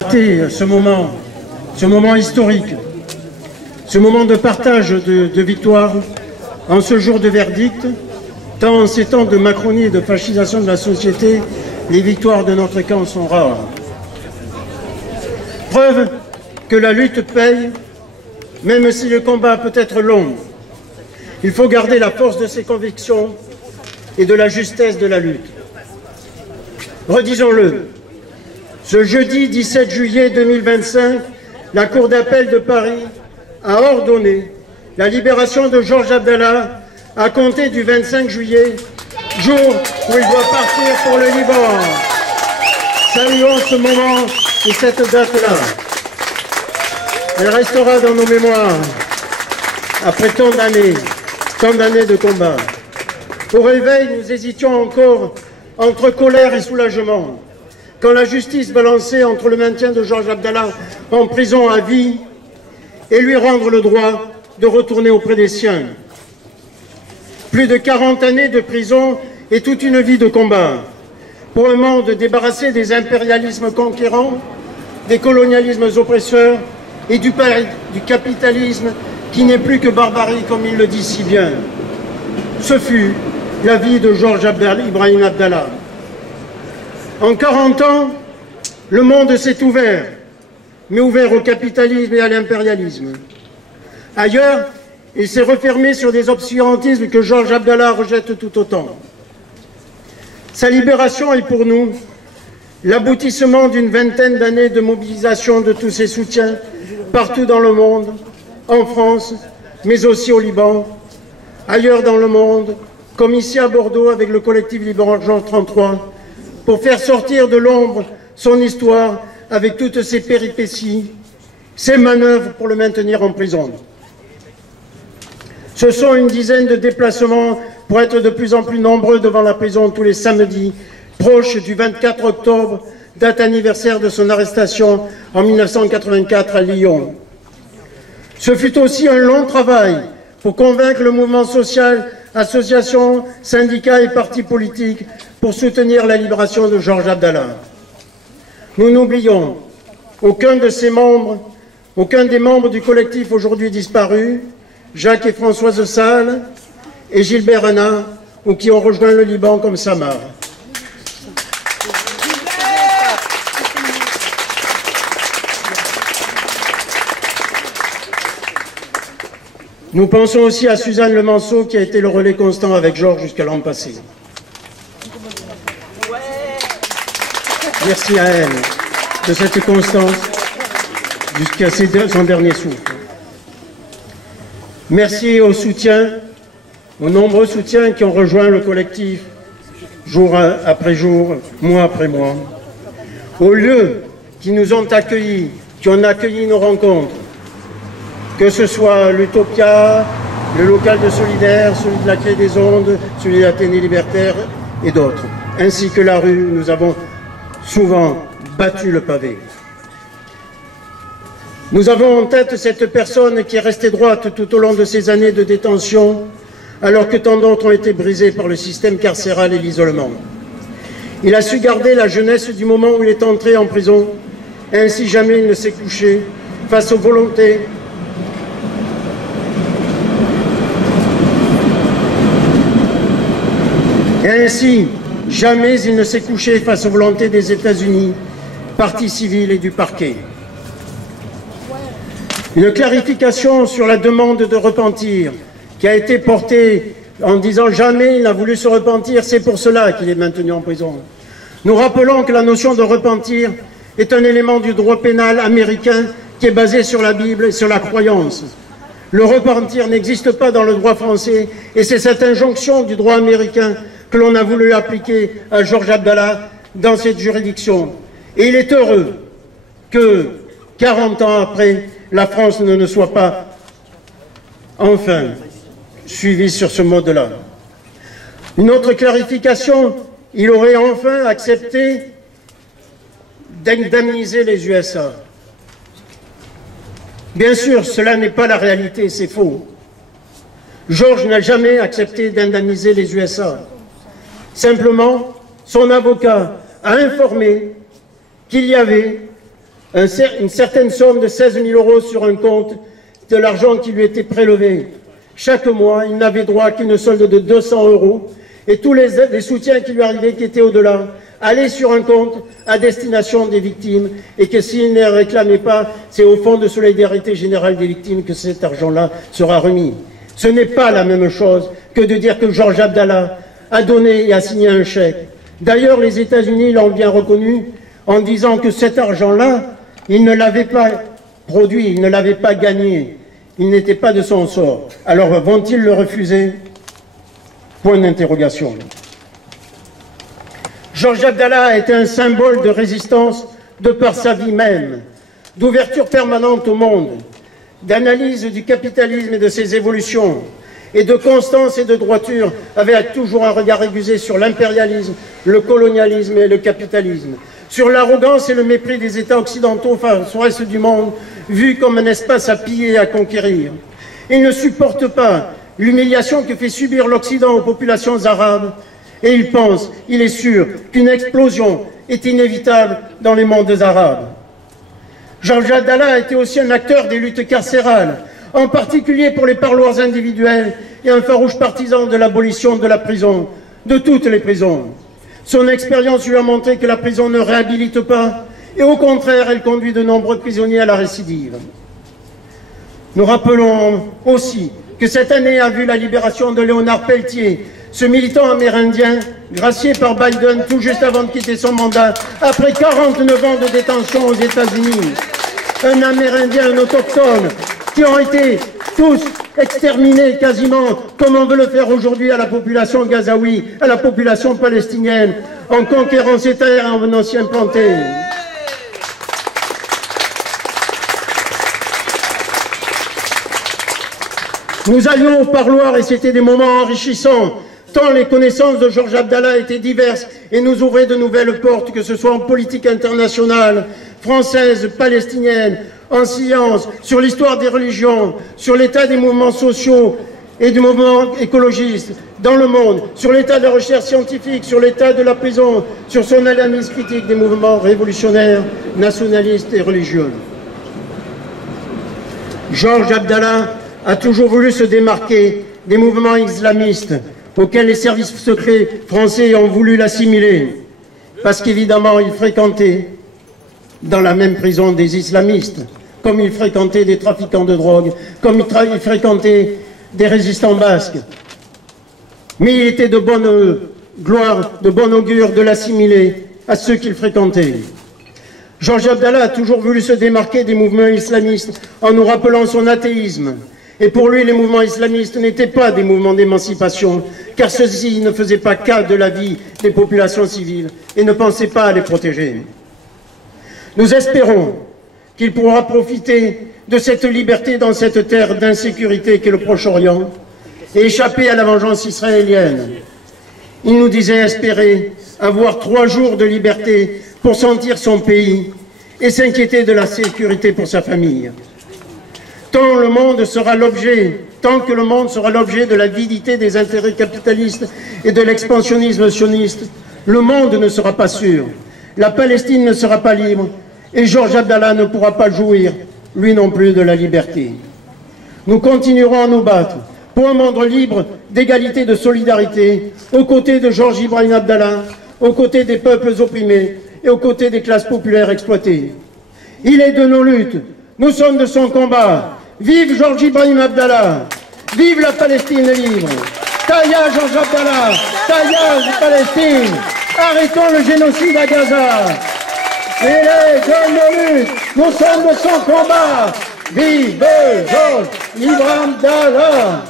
Ce moment historique, ce moment de partage de victoire, en ce jour de verdict, tant en ces temps de macronie et de fascisation de la société, les victoires de notre camp sont rares. Preuve que la lutte paye, même si le combat peut être long. Il faut garder la force de ses convictions et de la justesse de la lutte. Redisons-le. Ce jeudi 17 juillet 2025, la Cour d'appel de Paris a ordonné la libération de Georges Abdallah à compter du 25 juillet, jour où il doit partir pour le Liban. Saluons ce moment et cette date-là. Elle restera dans nos mémoires après tant d'années de combat. Au réveil, nous hésitions encore entre colère et soulagement. Quand la justice balançait entre le maintien de Georges Abdallah en prison à vie et lui rendre le droit de retourner auprès des siens. Plus de 40 années de prison et toute une vie de combat pour un monde débarrassé des impérialismes conquérants, des colonialismes oppresseurs et du capitalisme qui n'est plus que barbarie, comme il le dit si bien. Ce fut la vie de Georges Ibrahim Abdallah. En 40 ans, le monde s'est ouvert, mais ouvert au capitalisme et à l'impérialisme. Ailleurs, il s'est refermé sur des obscurantismes que Georges Abdallah rejette tout autant. Sa libération est pour nous l'aboutissement d'une vingtaine d'années de mobilisation de tous ses soutiens partout dans le monde, en France, mais aussi au Liban, ailleurs dans le monde, comme ici à Bordeaux avec le collectif Liban Georges 33, pour faire sortir de l'ombre son histoire avec toutes ses péripéties, ses manœuvres pour le maintenir en prison. Ce sont une dizaine de déplacements pour être de plus en plus nombreux devant la prison tous les samedis, proches du 24 octobre, date anniversaire de son arrestation en 1984 à Lyon. Ce fut aussi un long travail pour convaincre le mouvement social, associations, syndicats et partis politiques pour soutenir la libération de Georges Abdallah. Nous n'oublions aucun de ses membres, aucun des membres du collectif aujourd'hui disparus, Jacques et Françoise Salles et Gilbert Rana, ou qui ont rejoint le Liban comme Samar. Nous pensons aussi à Suzanne Lemanceau, qui a été le relais constant avec Georges jusqu'à l'an passé. Merci à elle de cette constance jusqu'à son dernier souffle. Merci aux soutiens, aux nombreux soutiens qui ont rejoint le collectif jour après jour, mois après mois. Aux lieux qui nous ont accueillis, qui ont accueilli nos rencontres, que ce soit l'Utopia, le local de Solidaire, celui de la Clé des Ondes, celui de l'Athénée Libertaire et d'autres, ainsi que la rue, nous avons souvent battu le pavé. Nous avons en tête cette personne qui est restée droite tout au long de ces années de détention, alors que tant d'autres ont été brisés par le système carcéral et l'isolement. Il a su garder la jeunesse du moment où il est entré en prison, et ainsi jamais il ne s'est couché face aux volontés jamais il ne s'est couché face aux volontés des États-Unis, partie civile et du parquet. Une clarification sur la demande de repentir qui a été portée en disant jamais il n'a voulu se repentir, c'est pour cela qu'il est maintenu en prison. Nous rappelons que la notion de repentir est un élément du droit pénal américain qui est basé sur la Bible et sur la croyance. Le repentir n'existe pas dans le droit français et c'est cette injonction du droit américain que l'on a voulu appliquer à Georges Abdallah dans cette juridiction. Et il est heureux que, 40 ans après, la France ne soit pas enfin suivie sur ce mode-là. Une autre clarification, il aurait enfin accepté d'indemniser les USA. Bien sûr, cela n'est pas la réalité, c'est faux. Georges n'a jamais accepté d'indemniser les USA. Simplement, son avocat a informé qu'il y avait une certaine somme de 16 000 € sur un compte, de l'argent qui lui était prélevé. Chaque mois, il n'avait droit qu'une solde de 200 € et tous les soutiens qui lui arrivaient, qui étaient au-delà, allaient sur un compte à destination des victimes et que s'il ne les réclamait pas, c'est au Fonds de solidarité générale des victimes que cet argent-là sera remis. Ce n'est pas la même chose que de dire que Georges Abdallah a donné et a signé un chèque. D'ailleurs, les États-Unis l'ont bien reconnu en disant que cet argent-là, il ne l'avait pas produit, il ne l'avait pas gagné, il n'était pas de son sort. Alors vont-ils le refuser? Point d'interrogation. Georges Abdallah a été un symbole de résistance de par sa vie même, d'ouverture permanente au monde, d'analyse du capitalisme et de ses évolutions, et de constance et de droiture, avec toujours un regard aiguisé sur l'impérialisme, le colonialisme et le capitalisme, sur l'arrogance et le mépris des États occidentaux face au reste du monde, vu comme un espace à piller et à conquérir. Il ne supporte pas l'humiliation que fait subir l'Occident aux populations arabes, et il pense, il est sûr, qu'une explosion est inévitable dans les mondes arabes. Georges Abdallah a été aussi un acteur des luttes carcérales, en particulier pour les parloirs individuels, et un farouche partisan de l'abolition de la prison, de toutes les prisons. Son expérience lui a montré que la prison ne réhabilite pas, et au contraire, elle conduit de nombreux prisonniers à la récidive. Nous rappelons aussi que cette année a vu la libération de Léonard Peltier, ce militant amérindien, gracié par Biden tout juste avant de quitter son mandat, après 49 ans de détention aux États-Unis. Un Amérindien, un autochtone, qui ont été tous exterminés quasiment, comme on veut le faire aujourd'hui à la population gazaoui, à la population palestinienne, en conquérant ces terres et en venant s'y implanter. Nous allions au parloir et c'était des moments enrichissants, tant les connaissances de Georges Abdallah étaient diverses et nous ouvraient de nouvelles portes, que ce soit en politique internationale, française, palestinienne, en sciences, sur l'histoire des religions, sur l'état des mouvements sociaux et du mouvement écologiste dans le monde, sur l'état de la recherche scientifique, sur l'état de la prison, sur son analyse critique des mouvements révolutionnaires, nationalistes et religieux. Georges Abdallah a toujours voulu se démarquer des mouvements islamistes auxquels les services secrets français ont voulu l'assimiler, parce qu'évidemment il fréquentait dans la même prison des islamistes, comme il fréquentait des trafiquants de drogue, comme il fréquentait des résistants basques. Mais il était de bonne gloire, de bon augure de l'assimiler à ceux qu'il fréquentait. Georges Abdallah a toujours voulu se démarquer des mouvements islamistes en nous rappelant son athéisme. Et pour lui, les mouvements islamistes n'étaient pas des mouvements d'émancipation, car ceux-ci ne faisaient pas cas de la vie des populations civiles et ne pensaient pas à les protéger. Nous espérons qu'il pourra profiter de cette liberté dans cette terre d'insécurité qu'est le Proche-Orient et échapper à la vengeance israélienne. Il nous disait espérer avoir 3 jours de liberté pour sentir son pays et s'inquiéter de la sécurité pour sa famille. Tant que le monde sera l'objet de l'avidité des intérêts capitalistes et de l'expansionnisme sioniste, le monde ne sera pas sûr, la Palestine ne sera pas libre, et Georges Abdallah ne pourra pas jouir, lui non plus, de la liberté. Nous continuerons à nous battre pour un monde libre, d'égalité, de solidarité, aux côtés de Georges Ibrahim Abdallah, aux côtés des peuples opprimés et aux côtés des classes populaires exploitées. Il est de nos luttes, nous sommes de son combat. Vive Georges Ibrahim Abdallah, vive la Palestine libre. Taïa Georges Abdallah, Taïa Palestine, arrêtons le génocide à Gaza. Il est de nos luttes, nous sommes de son combat. Vive Georges Ibrahim Abdallah.